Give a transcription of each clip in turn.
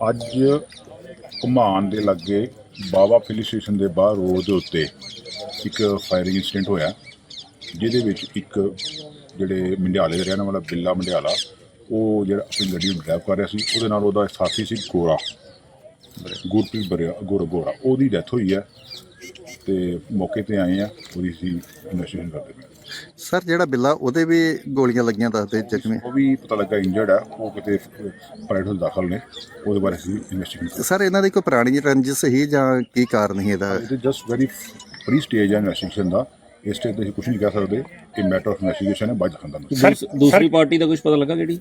ਅੱਜ ਘੁਮਾਨ ਦੇ ਲਾਗੇ ਬਾਵਾ ਫਿਲਿਸ ਸਟੇਸ਼ਨ ਦੇ ਬਾਹਰ ਰੋਡ ਦੇ ਉੱਤੇ ਇੱਕ ਫਾਇਰਿੰਗ ਇਨਸੀਡੈਂਟ ਹੋਇਆ, ਜਿਹਦੇ ਵਿੱਚ ਇੱਕ ਜਿਹੜੇ ਮੰਡਿਆਲੇ ਦਾ ਰਹਿਣ ਵਾਲਾ ਬਿੱਲਾ ਮੰਡਿਆਲਾ, ਉਹ ਜਿਹੜਾ ਆਪਣੀ ਗੱਡੀ ਨੂੰ ਡਰਾਈਵ ਕਰ ਰਿਹਾ ਸੀ, ਉਹਦੇ ਨਾਲ ਉਹਦਾ ਸਾਥੀ ਸੀ ਗੋਰਾ। ਗੁਰਪ੍ਰੀਤ ਬਰਿਆ, ਗੋਰਾ ਗੋਰਾ। ਉਹਦੀ ਡੈਥ ਹੋਈ ਹੈ ਤੇ ਮੌਕੇ ਤੇ ਆਏ ਆ ਉਹਦੀ ਸੀ ਇਨਵੈਸਟੀਗੇਸ਼ਨ ਕਰਦੇ ਪਏ। ਸਰ ਜਿਹੜਾ ਬਿੱਲਾ ਉਹਦੇ ਵੀ ਗੋਲੀਆਂ ਲੱਗੀਆਂ ਦੱਸਦੇ ਜ਼ਖਮੀ? ਉਹ ਵੀ ਪਤਾ ਲੱਗਾ ਇੰਜਰਡ ਹੈ ਉਹ ਕਿਤੇ ਪ੍ਰਾਈਵੇਟ ਹਸਪਤਾਲ ਦਾਖਲ ਨੇ। ਉਹਦੇ ਬਾਰੇ ਅਸੀਂ ਇਨਵੈਸਟੀਗੇਸ਼ਨ ਕਰ ਸਰ ਇਹਨਾਂ ਦੀ ਕੋਈ ਪੁਰਾਣੀ ਰੰਜਿਸ਼ ਸੀ ਜਾਂ ਕੀ ਕਾਰਨ ਸੀ ਇਹਦਾ? It is just very pre stage ਹੈ ਇਨਵੈਸਟੀਗੇਸ਼ਨ ਦਾ। ਇਸ ਸਟੇਜ ਤੇ ਅਸੀਂ ਕੁਝ ਨਹੀਂ ਕਹਿ ਸਕਦੇ ਇਹ ਮੈਟਰ ਆਫ ਇਨਵੈਸਟੀਗੇਸ਼ਨ ਹੈ ਬਾਅਦ ਖੰਦਾ ਦੂਸ- ਦੂਸਰੀ ਪਾਰਟੀ ਦਾ ਕੁਝ ਪਤਾ ਲੱਗਾ ਕਿਹੜੀ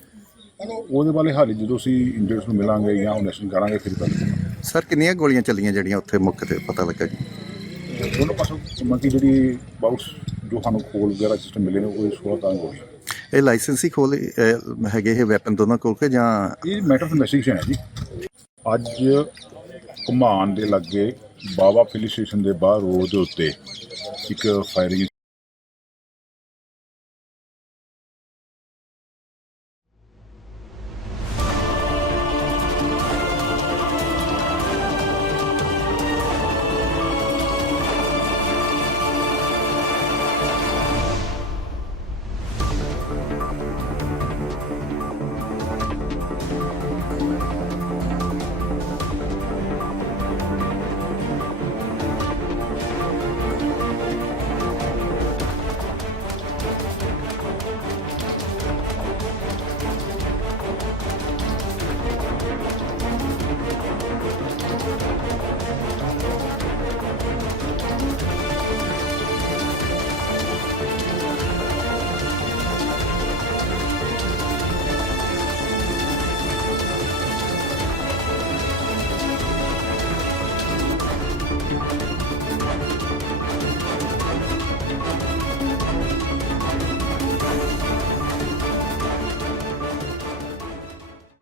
ਉਹਦੇ ਬਾਰੇ ਹਾਲੇ ਜਦੋਂ ਅਸੀਂ ਇੰਜਰਡਸ ਨੂੰ ਮਿਲਾਂਗੇ ਜਾਂ ਇਨਵੈਸਟੀਗੇਸ਼ਨ ਕਰਾਂਗੇ ਫਿਰ ਪਤਾ ਲੱਗੇਗਾ। ਸਰ ਕਿੰਨੀਆਂ ਗੋਲੀਆਂ ਚੱਲੀਆਂ ਜਿਹੜੀਆਂ ਉੱਥੇ ਮੁੱਖ ਤੇ ਪਤਾ ਲੱਗਾ ਜੀ? ਦੋਨੋਂ ਪਾਸੋਂ ਮਤਲਬ ਜਿਹੜੀ ਬਾਕਸ ਜੋ ਸਾਨੂੰ ਖੋਲ ਵਗੈਰਾ ਸਿਸਟਮ ਮਿਲੇ ਨੇ ਉਹ 16 ਤਾਂ ਹੋ ਗਿਆ ਇਹ ਲਾਇਸੈਂਸੀ ਖੋਲ ਅਹ, ਹੈਗੇ ਇਹ ਵੈਪਨ ਦੋਨਾਂ ਕੋਲ ਕੇ ਜਾਂ ਇਹ ਮੈਟਰ ਆਫ ਇਨਵੈਸਟੀਗੇਸ਼ਨ ਹੈ ਜੀ। ਅੱਜ ਘੁਮਾਨ ਦੇ ਲਾਗੇ ਬਾਵਾ ਫਿਲਿਸ ਸਟੇਸ਼ਨ ਦੇ ਬਾਹਰ ਰੋਡ ਦੇ ਉੱਤੇ ਇੱਕ ਫਾਇਰਿੰਗ